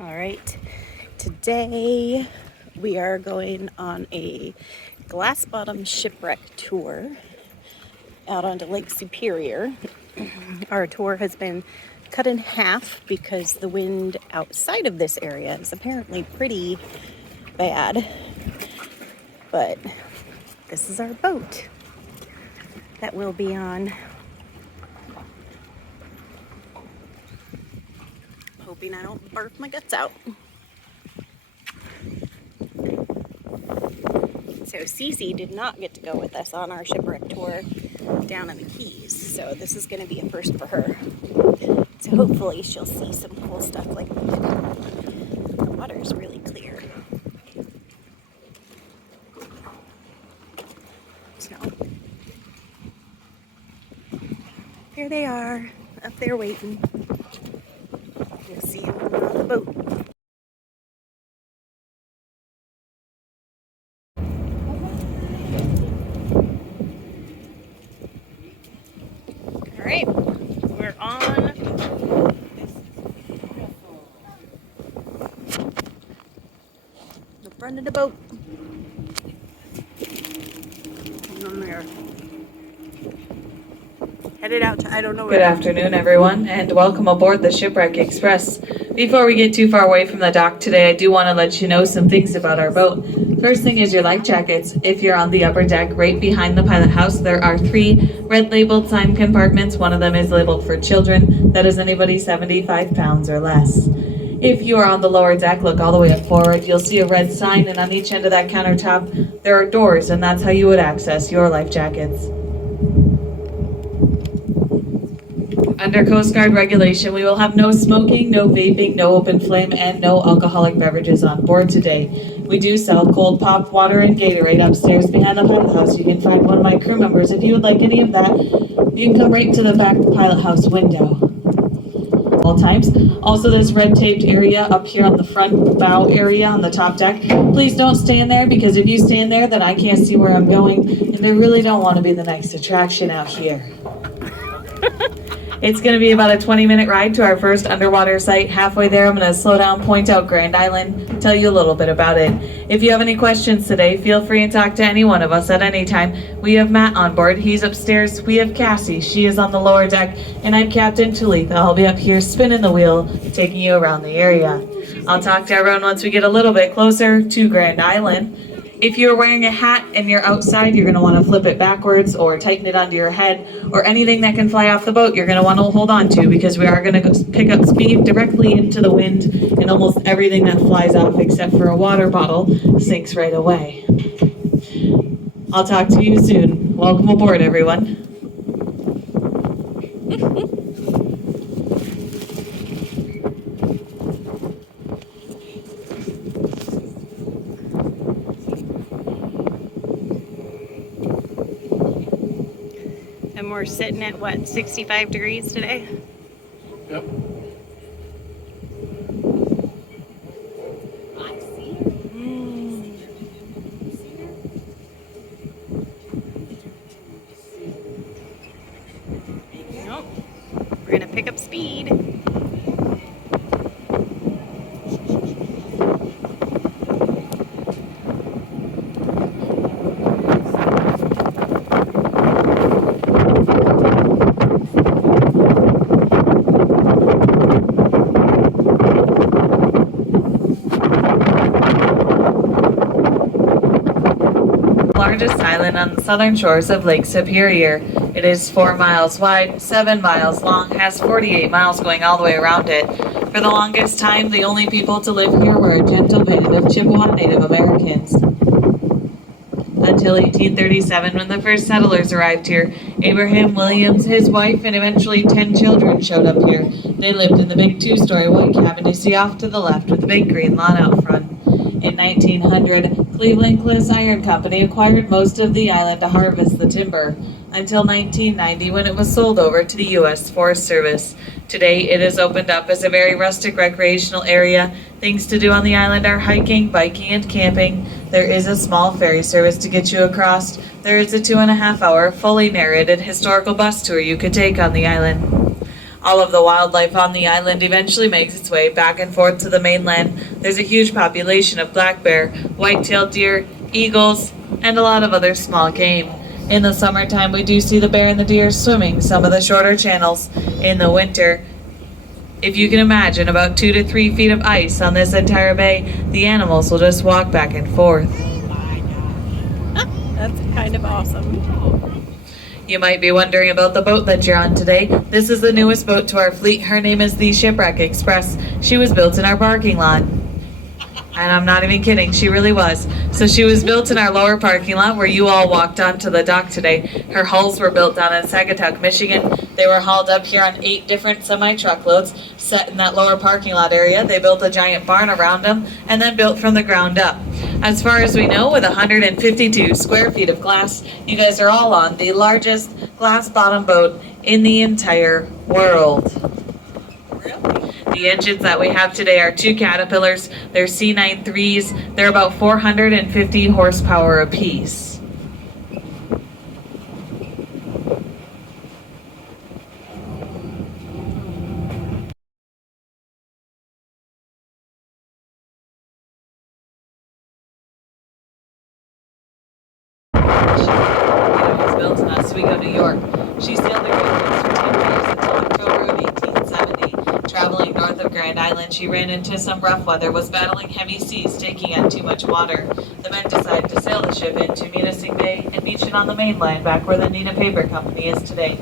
All right, today we are going on a Glass Bottom Shipwreck Tour out onto Lake Superior. Our tour has been cut in half because the wind outside of this area is apparently pretty bad, but this is our boat that we'll be on. Hoping I don't barf my guts out. So Cece did not get to go with us on our shipwreck tour down in the Keys, so this is going to be a first for her. So hopefully she'll see some cool stuff like we did. The water is really clear. So here they are, up there waiting. We'll see them on the boat. All right, we're on the front of the boat. And then we're headed out to I don't know where. Good afternoon, everyone, and welcome aboard the Shipwreck Express. Before we get too far away from the dock today, I do want to let you know some things about our boat. First thing is your life jackets. If you're on the upper deck, right behind the pilot house, there are 3 red labeled sign compartments. One of them is labeled for children. That is anybody 75 pounds or less. If you are on the lower deck, look all the way up forward. You'll see a red sign, and on each end of that countertop, there are doors, and that's how you would access your life jackets. Under Coast Guard regulation, we will have no smoking, no vaping, no open flame, and no alcoholic beverages on board today. We do sell cold pop, water, and Gatorade upstairs behind the pilot house. You can find one of my crew members. If you would like any of that, you can come right to the back pilot house window. All times. Also, this red taped area up here on the front bow area on the top deck. Please don't stand there, because if you stand there, then I can't see where I'm going, and I really don't want to be the next attraction out here. It's going to be about a 20-minute ride to our first underwater site. Halfway there, I'm going to slow down, point out Grand Island, tell you a little bit about it. If you have any questions today, feel free and talk to any one of us at any time. We have Matt on board. He's upstairs. We have Cassie. She is on the lower deck. And I'm Captain Talitha. I'll be up here spinning the wheel, taking you around the area. I'll talk to everyone once we get a little bit closer to Grand Island. If you're wearing a hat and you're outside, you're going to want to flip it backwards or tighten it onto your head, or anything that can fly off the boat you're going to want to hold on to, because we are going to pick up speed directly into the wind, and almost everything that flies off except for a water bottle sinks right away. I'll talk to you soon. Welcome aboard, everyone. And we're sitting at what, 65 degrees today? Yep. Nope. We're gonna pick up speed. Largest island on the southern shores of Lake Superior. It is 4 miles wide, 7 miles long, has 48 miles going all the way around it. For the longest time, the only people to live here were a gentle band of Chippewa Native Americans. Until 1837, when the first settlers arrived here, Abraham Williams, his wife, and eventually 10 children showed up here. They lived in the big 2-story white cabin you see off to the left with the big green lawn out front. In 1900, Cleveland Cliffs Iron Company acquired most of the island to harvest the timber, until 1990, when it was sold over to the U.S. Forest Service. Today, it is opened up as a very rustic recreational area. Things to do on the island are hiking, biking, and camping. There is a small ferry service to get you across. There is a 2.5-hour, fully narrated historical bus tour you could take on the island. All of the wildlife on the island eventually makes its way back and forth to the mainland. There's a huge population of black bear, white-tailed deer, eagles, and a lot of other small game. In the summertime, we do see the bear and the deer swimming some of the shorter channels. In the winter, if you can imagine about 2 to 3 feet of ice on this entire bay, the animals will just walk back and forth. That's kind of awesome. You might be wondering about the boat that you're on today. This is the newest boat to our fleet. Her name is the Shipwreck Express. She was built in our parking lot. And I'm not even kidding, she really was. So she was built in our lower parking lot where you all walked onto the dock today. Her hulls were built down in Sagatuck, Michigan. They were hauled up here on 8 different semi-truckloads set in that lower parking lot area. They built a giant barn around them and then built from the ground up. As far as we know, with 152 square feet of glass, you guys are all on the largest glass bottom boat in the entire world. The engines that we have today are 2 Caterpillars. They're C93s. They're about 450 horsepower apiece. Was built in Oswego, New York. She sailed the Great Lakes for 10 years until October of 1870. Traveling north of Grand Island, she ran into some rough weather, was battling heavy seas, taking in too much water. The men decided to sail the ship into Munising Bay and beach it on the mainland, back where the Nina Paper Company is today.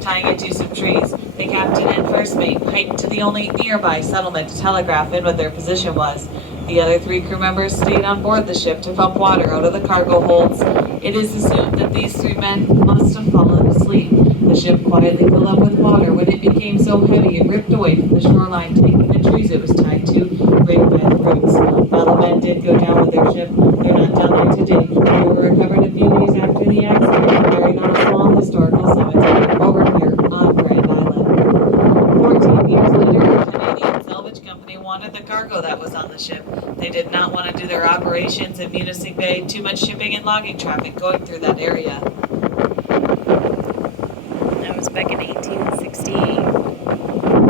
Tying it to some trees, the captain and first mate hiked to the only nearby settlement to telegraph in what their position was. The other 3 crew members stayed on board the ship to pump water out of the cargo holds. It is assumed that these 3 men must have fallen asleep. The ship quietly filled up with water when it became so heavy it ripped away from the shoreline, taking the trees it was tied to right by the roots. While the men did go down with their ship, they're not down there today. They were recovered a few days after the accident and buried on a small historical cemetery over here on Grand Island. 14 years later, the Canadian salvage company wanted the cargo that was on the ship. They did not want to do their operations in Munising Bay, too much shipping and logging traffic going through that area. That was back in 1868.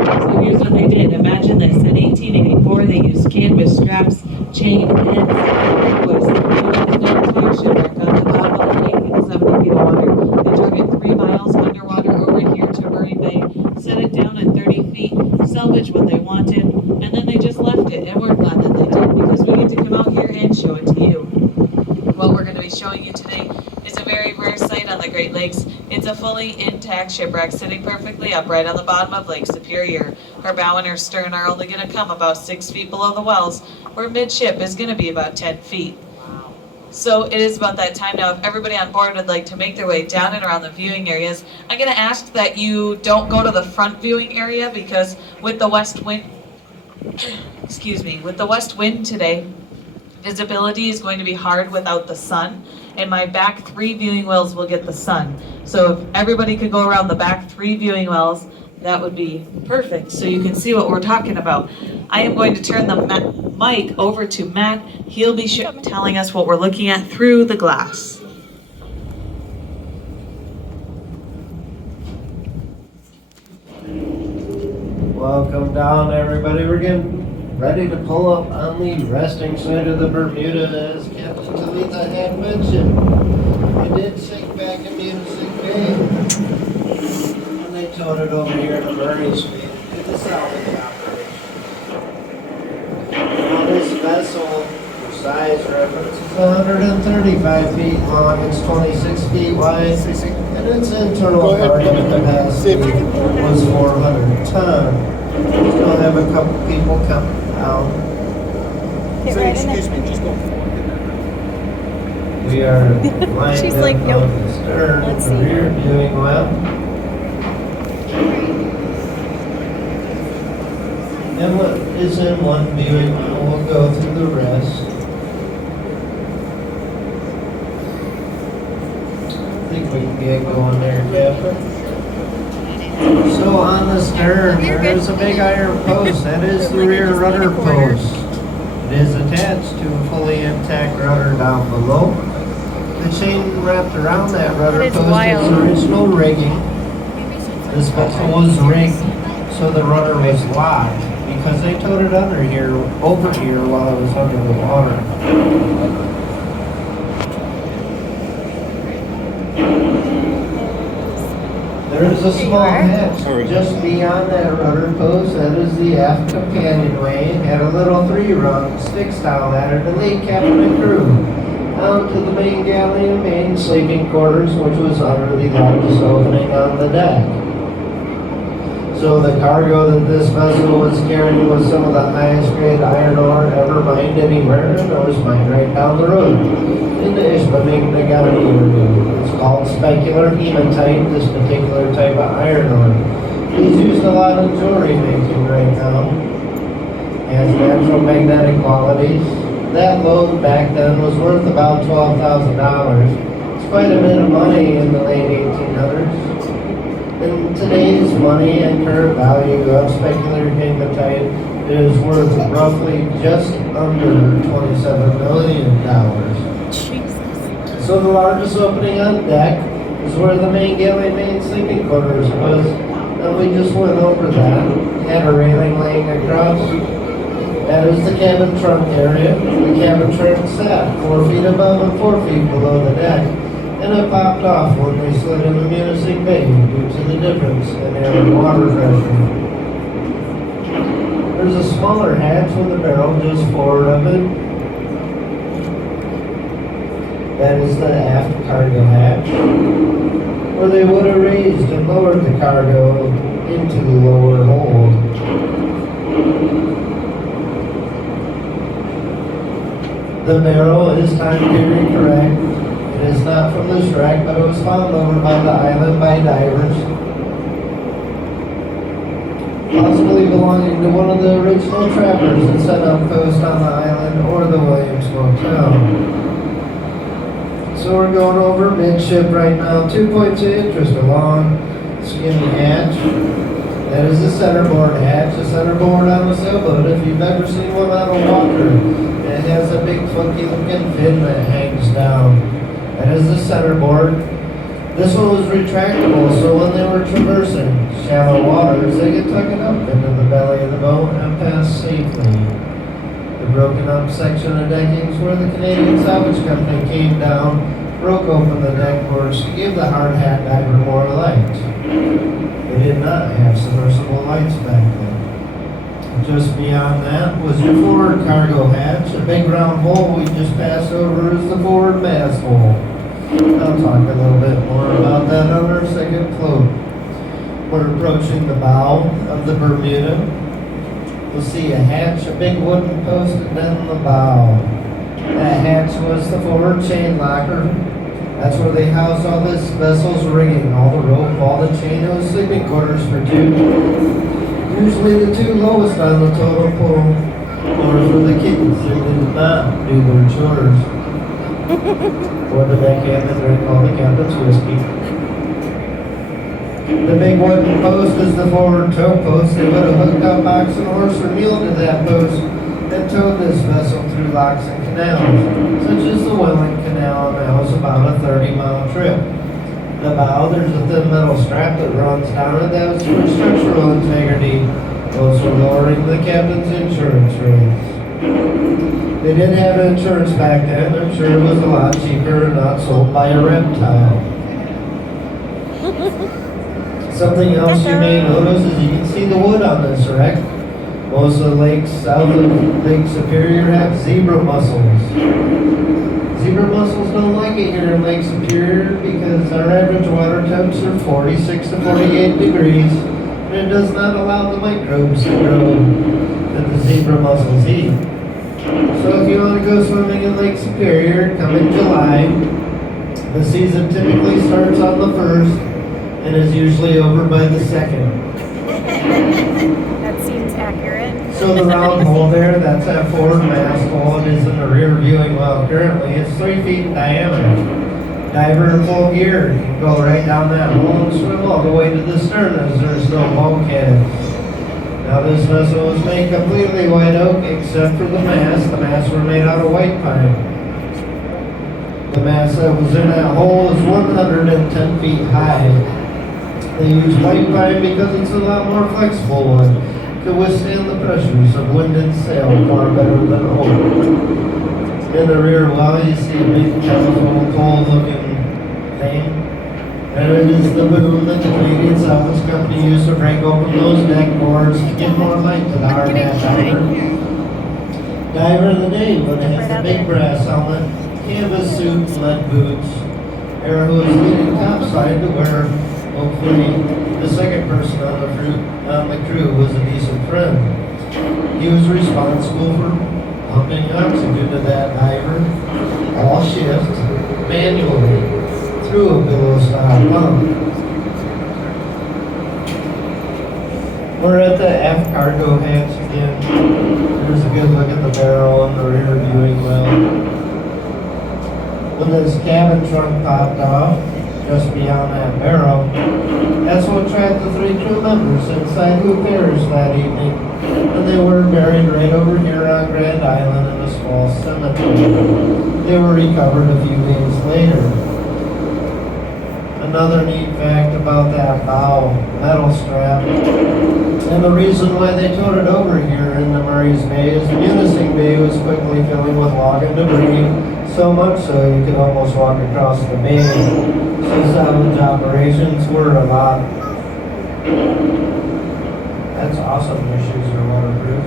So here's what they did. Imagine this. In 1884, they used canvas straps, chain, and was an entire shipwreck on the top of the lake in 70 feet of water. They took it 3 miles underwater over here to Murray Bay, set it down at 30 feet, salvaged what they wanted, and then they just left it. And we're glad that they did, because we get to come out here and show it to you. What we're going to be showing you today is a very rare sight on the Great Lakes. It's a fully intact shipwreck sitting perfectly upright on the bottom of Lake Superior. Her bow and her stern are only going to come about 6 feet below the wells, where midship is going to be about 10 feet. So it is about that time now. If everybody on board would like to make their way down and around the viewing areas, I'm going to ask that you don't go to the front viewing area, because with the west wind, with the west wind today, visibility is going to be hard without the sun, and my back 3 viewing wells will get the sun. So if everybody could go around the back 3 viewing wells, that would be perfect, so you can see what we're talking about. I am going to turn the mic over to Matt. He'll be telling us what we're looking at through the glass. Welcome down, everybody. We're getting ready to pull up on the resting side of the Bermuda, as Captain Talitha had mentioned. It did sink back in Munising Bay, and they towed it over here to Murray Street to the salvage operation. Now this vessel, for size reference, is 135 feet long, it's 26 feet wide, and its internal cargo capacity was 400 tons. We'll have a couple people coming out. Excuse me, just go forward. We are lined She's up like, nope. on the stern, Let's the see. rear doing well. And what is in one viewing, we'll go through the rest. I think we can get going there, Captain. So on the stern, there is a big iron post. That is the rear rudder post. It is attached to a fully intact rudder down below. The chain wrapped around that rudder That is post wild. is original rigging. This vessel was rigged so the rudder was locked because they towed it over here while it was under the water. There is a small hatch just beyond that rudder post. That is the aft companionway. Had a little 3-rung stick-style ladder to lead captain and crew down to the main galley and main sleeping quarters, which was under the largest opening on the deck. So the cargo that this vessel was carrying was some of the highest grade iron ore ever mined anywhere, and it was mined right down the road in the Ishpeming-Nagani area. It's called specular hematite, this particular type of iron ore. It's used a lot in jewelry making right now. Has natural magnetic qualities. That load back then was worth about $12,000. It's quite a bit of money in the late 1800s. In today's money and current value of specular hematite is worth roughly just under $27 million. Jesus. So the largest opening on deck is where the main galley main sleeping quarters was. And we just went over that. Had a railing laying across. That is the cabin trunk area. The cabin trunk sat 4 feet above and 4 feet below the deck. And it popped off when we slid into Munising Bay due to the difference in air and water pressure. There's a smaller hatch with a barrel just forward of it. That is the aft cargo hatch, where they would have raised and lowered the cargo into the lower hold. The barrel is time period correct. It is not from this wreck, but it was found over by the island by divers. Possibly belonging to one of the original trappers that set up post on the island or the Williams Motel. So we're going over midship right now, 2.2, just a long, skinny hatch. That is the centerboard hatch, the centerboard on a sailboat. If you've ever seen one on a walker, it has a big funky looking fin that hangs down. That is the centerboard. This one was retractable, so when they were traversing shallow waters, they could tuck it up into the belly of the boat and pass safely. The broken up section of deckings where the Canadian Salvage Company came down, broke open the deck boards to give the hard hat diver more light. They did not have submersible lights back then. Just beyond that was your forward cargo hatch. A big round hole we just passed over is the forward mast hole. I'll talk a little bit more about that on our second float. We're approaching the bow of the Bermuda. You'll see a hatch, a big wooden post, and then the bow. That hatch was the forward chain locker. That's where they housed all this vessel's rigging, all the rope, all the chain. It was sleeping quarters for two. Usually the two lowest on the total pool, or for the kittens that did not do their chores. Or the backhand and drink all the captain's whiskey. The big wooden post is the forward tow post. They would have hooked up ox and horse or mule to that post and towed this vessel through locks and canals, such as the Welland Canal, and that was about a 30-mile trip. The bow, there's a thin metal strap that runs down it. That was for structural integrity, also lowering the captain's insurance rates. They did have insurance back then. I'm sure it was a lot cheaper and not sold by a reptile. Something else you may notice is you can see the wood on this wreck. Most of the lakes south of Lake Superior have zebra mussels. Zebra mussels don't like it here in Lake Superior because our average water temps are 46 to 48 degrees, and it does not allow the microbes to grow that the zebra mussels eat. So if you want to go swimming in Lake Superior, come in July. The season typically starts on the 1st and is usually over by the 2nd. That seems accurate. So the round hole there, that's that forward mast hole. It is in the rear viewing well currently. It's 3 feet in diameter. Diver in full gear, you can go right down that hole and swim all the way to the stern as there's no bulkheads. Now this vessel was made completely white oak except for the mast. The masts were made out of white pine. The mast that was in that hole is 110 feet high. They use pipe pine because it's a lot more flexible wood to withstand the pressures of wind and sail far better than oak. In the rear well, you see a big telephone pole looking thing. And it is the boom that the Canadian Salvage Company used to break open those deck boards to give more light to the hard hat diver. Diver of the day, but it has the big brass helmet, canvas suit, lead boots, air hose leading topside to where hopefully the second person on the crew was a decent friend. He was responsible for pumping oxygen to that diver, all shift, manually, through a billow-style pump. We're at the aft cargo hatch again. Here's a good look at the barrel and the rear viewing well. When this cabin trunk popped off, just beyond that barrel, that's what trapped the 3 crew members inside Who Cares that evening. And they were buried right over here on Grand Island in a small cemetery. They were recovered a few days later. Another neat fact about that bow metal strap, and the reason why they towed it over here in the Murray's Bay is Munising Bay was quickly filling with log and debris, so much so you could almost walk across the bay. So salvage operations were a lot. That's awesome, your shoes are waterproof.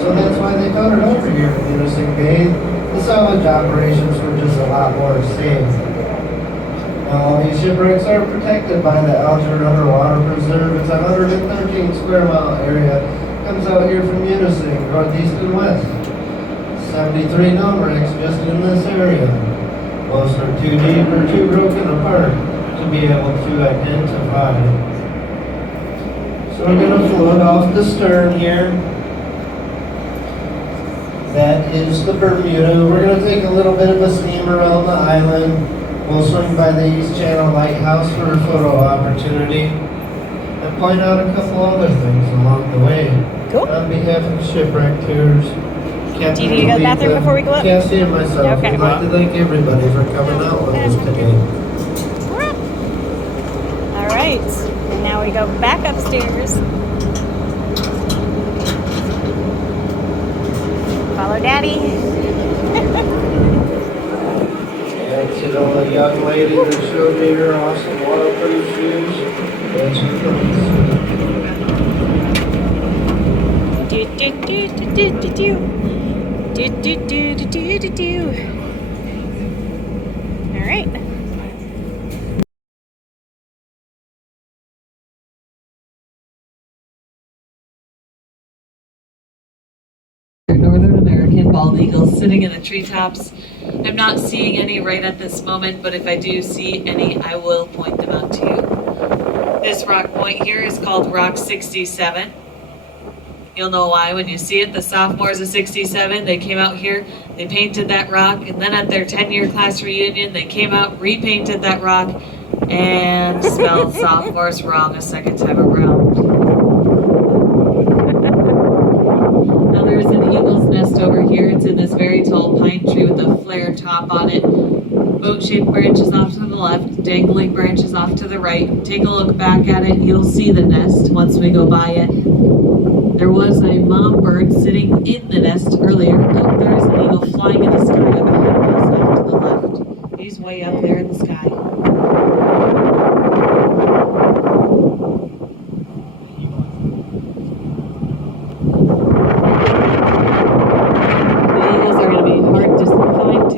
So that's why they towed it over here in Munising Bay. The salvage operations were just a lot more safe. Now, all these shipwrecks are protected by the Alger Underwater Preserve. It's a 113 square mile area. Comes out here from Munising, northeast and west. 73 known wrecks just in this area. Most are too deep or too broken apart to be able to identify. So we're going to float off the stern here. That is the Bermuda. We're going to take a little bit of a steam around the island. We'll swing by the East Channel Lighthouse for a photo opportunity and point out a couple other things along the way. Cool. On behalf of Shipwreck Tours, Captain Do you need to go to the bathroom before we go up? Cassie and myself, Okay. we'd like to thank everybody for coming out with us today. All right, and now we go back upstairs. Follow Daddy. Thanks to all the young lady that showed me your awesome waterproof shoes. That's your price. Do do do do do do do do do do do do do. All right. Northern American bald eagles sitting in the treetops. I'm not seeing any right at this moment, but if I do see any, I will point them out to you. This rock point here is called Rock 67. You'll know why when you see it. The sophomores of 67, they came out here, they painted that rock, and then at their 10-year class reunion, they came out, repainted that rock, and spelled sophomores wrong a second time around. Now there's an eagle's nest over here. It's in this very tall pine tree with a flare top on it. Boat-shaped branches off to the left, dangling branches off to the right. Take a look back at it. You'll see the nest once we go by it. There was a mom bird sitting in the nest earlier. Oh, there's an eagle flying in the sky up ahead of us off to the left. He's way up there in the sky.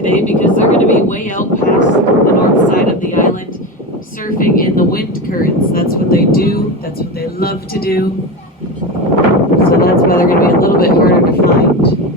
Because they're going to be way out past the north side of the island, surfing in the wind currents. That's what they do. That's what they love to do. So that's why they're going to be a little bit harder to find.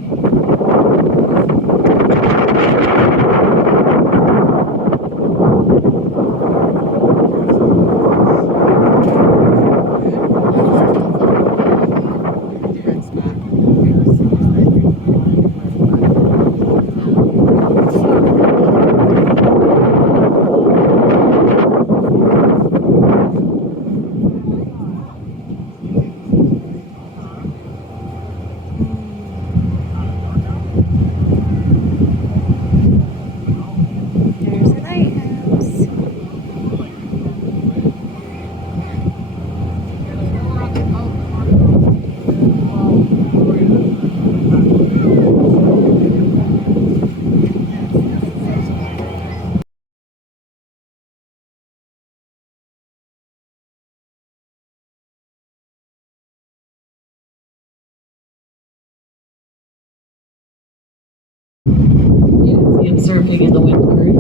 surfing in the wind current.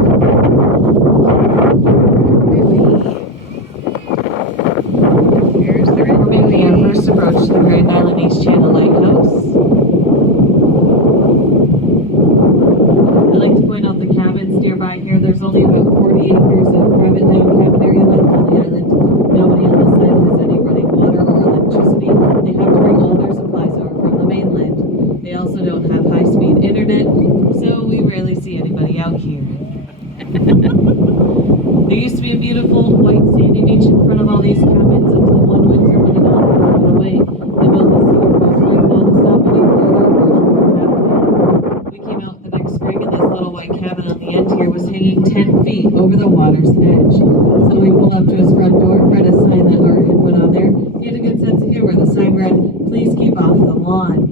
Here's the We're making our first approach to the Grand Island East Channel Lighthouse. I'd like to point out the cabins nearby here. There's only about 40 acres of private land cabin area left on the island. Nobody on this side has any running water or electricity. They have to bring all their supplies over from the mainland. They also don't have high-speed internet, so we rarely see anybody out here. There used to be a beautiful white sandy beach in front of all these cabins until one winter when it all went away. They built this cedar post one now to stop any further erosion from happening. We came out the next spring and this little white cabin on the end here was hanging 10 feet over the water's edge. So we pulled up to his front door, read a sign that Art had put on there. He had a good sense of humor. The sign read, "Please keep off the lawn."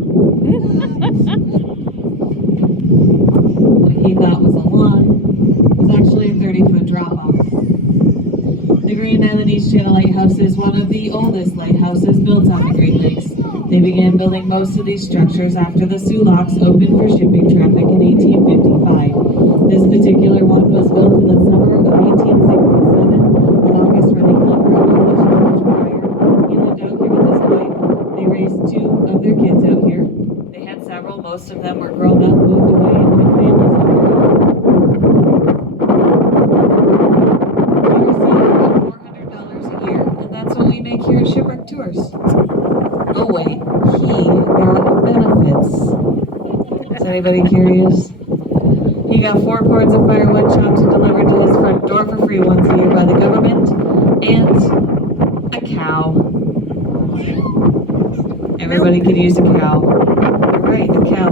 What he thought was a lawn was actually a 30-foot drop-off. The Grand Island East Channel Lighthouse is one of the oldest lighthouses built on the Great Lakes. They began building most of these structures after the Soo Locks opened for shipping traffic in 1855. This particular one was built in the summer of 1867, in August when the keeper of it was George Pryor. He lived out here with his wife. They raised 2 of their kids out here. They had several, most of them were grown up, moved away, and had families of their own. We receive about $400 a year, and that's what we make here at Shipwreck Tours. Oh wait, he got benefits. Is anybody curious? He got 4 cords of firewood chopped and delivered to his front door for free once a year by the government, and a cow. Everybody could use a cow. You're right, a cow.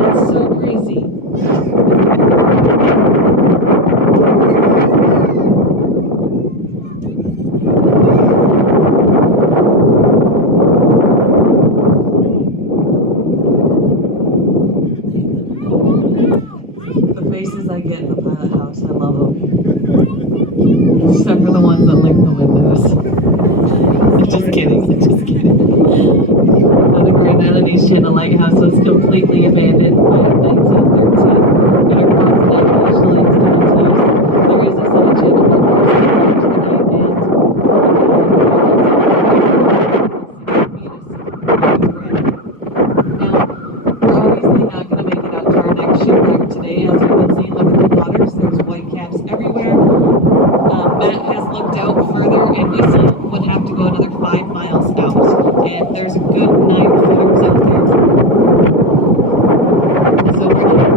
That's so crazy. The faces I get in the pilot house, I love them. Except for the ones that lick the windows. I'm just kidding, I'm just kidding. The Grand Island East Channel Lighthouse was completely abandoned by 1913. And our property nationally is still in use. There is a city channel that goes to the night and now, we're obviously not going to make it out to our next shipwreck today. As you can see, look at the waters. There's white caps everywhere. Matt has looked out further, and we still would have to go another 5 miles out. And there's a good 9 footers out there. So we're not.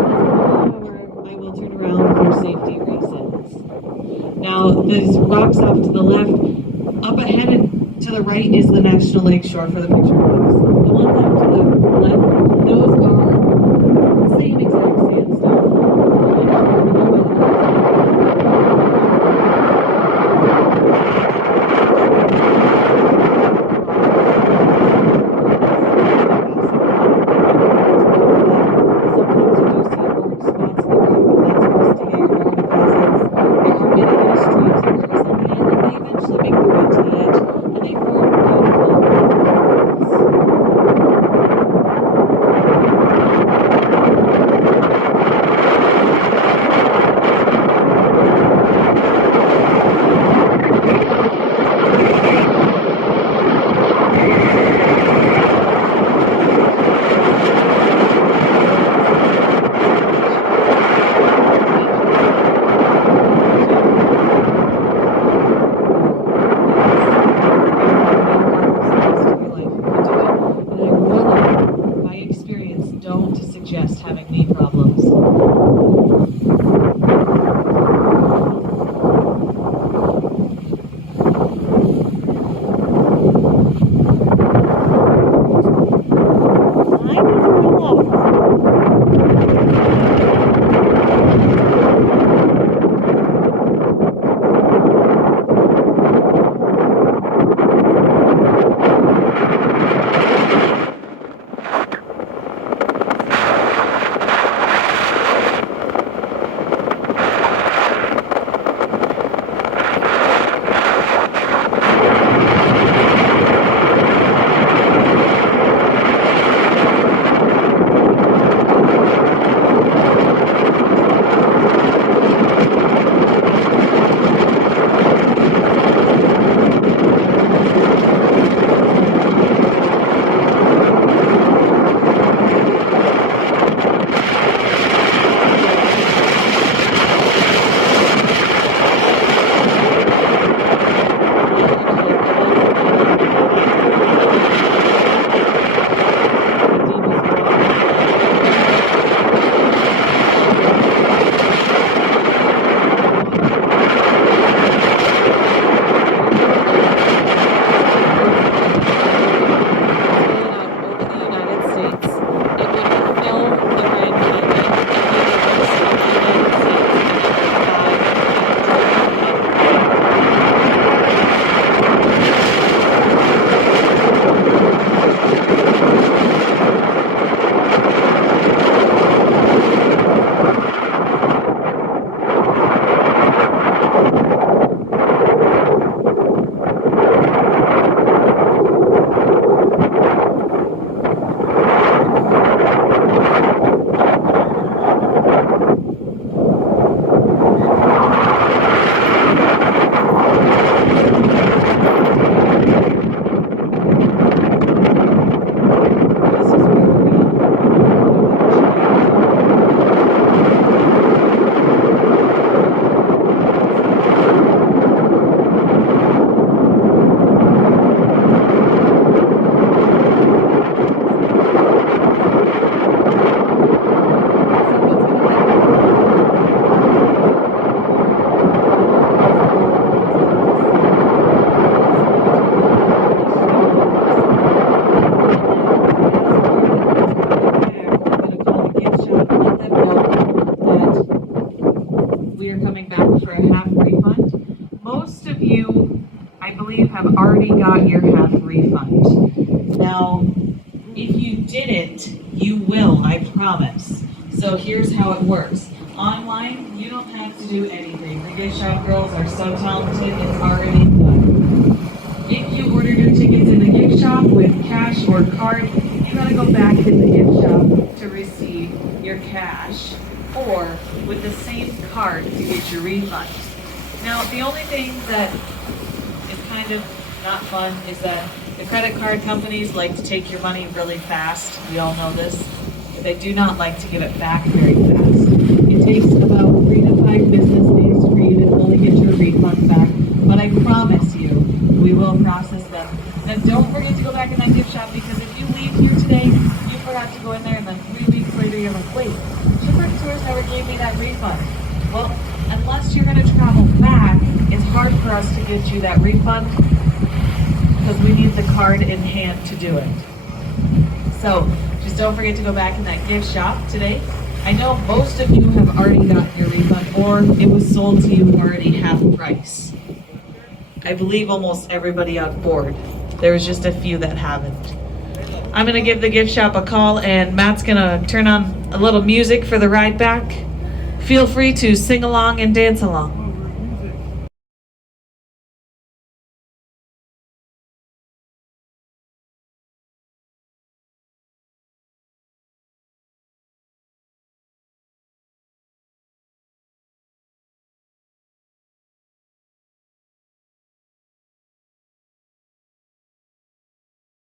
I will turn around for safety reasons. Now, these rocks off to the left, up ahead and to the right is the National Lake Shore for the picture rocks. The ones off to the left, those are the same exact sandstone. coming back for a half refund. Most of you, I believe, have already got your half refund. Now, if you didn't, you will, I promise. So here's how it works. Online, you don't have to do anything. The gift shop girls are so talented, it's already done. If you ordered your tickets in the gift shop with cash or card, you gotta go back in the gift shop to receive your cash, or with the same card to get your refund. Now, the only thing that is kind of not fun is that the credit card companies like to take your money really fast. We all know this. But they do not like to give it back very fast. It takes about 3 to 5 business days for you to fully get your refund back. But I promise you, we will process them. Now, don't forget to go back in that gift shop, because if you leave here today, you forgot to go in there, and then 3 weeks later you're like, wait, Shipwreck Tours never gave me that refund. Well, unless you're going to travel back, it's hard for us to get you that refund, because we need the card in hand to do it. So just don't forget to go back in that gift shop today. I know most of you have already gotten your refund, or it was sold to you already half price. I believe almost everybody on board. There was just a few that haven't. I'm gonna give the gift shop a call, and Matt's gonna turn on a little music for the ride back. Feel free to sing along and dance along.